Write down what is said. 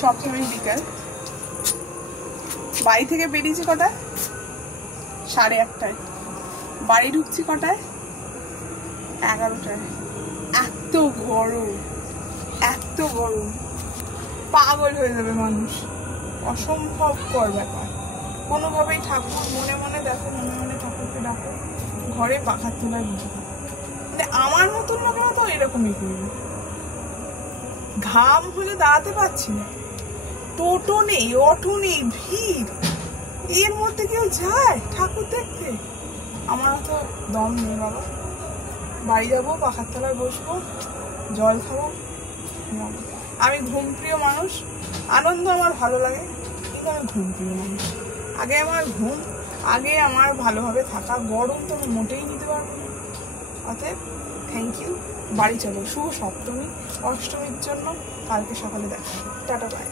সপ্তমী বিকেল। বাড়ি থেকে বেরিয়েছি কটায়? 1:30টায়। বাড়ি ঢুকছি কটায়? 11টায়। এত গরম, এত গরম, পাগল হয়ে যাবে মানুষ। অসম্ভবকর ব্যাপার। কোনোভাবেই ঠাকুর মনে মনে দেখো, মনে মনে ঠাকুরকে ডাকো, ঘরে পাখার তলায় বসে থাকো। মানে আমার মতন লোকেরা তো এরকমই করবে। ঘাম হলে দাঁড়াতে পারছি না, টোটো নেই, অটো নেই, ভিড়, এর মধ্যে কেউ যায় ঠাকুর দেখতে? আমার তো দম নেই বাবা। বাড়ি যাবো, পাখার তলায় বসবো, জল খাবো। আমি ঘুমপ্রিয় মানুষ, আনন্দ আমার ভালো লাগে, কিন্তু আমি ঘুমপ্রিয় মানুষ। আগে আমার ঘুম, আগে আমার ভালোভাবে থাকা। গরম তো আমি মোটেই নিতে পারবো না। অতএব থ্যাংক ইউ, বাড়ি চলো। শুভ সপ্তমী, অষ্টমীর জন্য কালকে সকালে দেখা হবে। Tata, by.